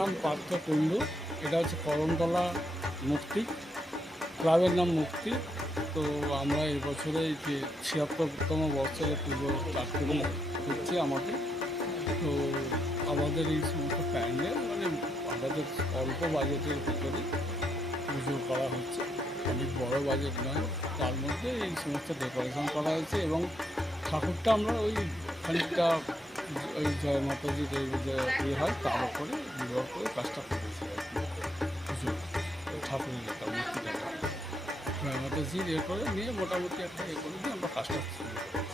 নাম পার্থ কুণ্ডু। এটা হচ্ছে করমতলা মুক্তি, ক্লাবের নাম মুক্তি। তো আমরা এবছরে যে ৭৬তম বর্ষের পুজো স্টার্ট করছি আমাদের। তো আমাদের এই সমস্ত প্যান্ডেল মানে আমাদের অল্প বাজেটের ভিতরে পুজো করা হচ্ছে, অনেক বড় বাজেট নয়। তার মধ্যে এই সমস্ত ডেকোরেশন করা হয়েছে এবং ঠাকুরটা আমরা ওই খানিকটা ওই জয় মাতাজির এই যে ইয়ে হয় তার উপরে নির্ভর করে কাজটা করেছি আর কি। পুজো ওই ঠাকুরের একটা মূর্তিটা জয় মাতাজির ইয়ে করে নিয়ে মোটামুটি একটা ইয়ে করে দিয়ে আমরা কাজটা শুরু করি।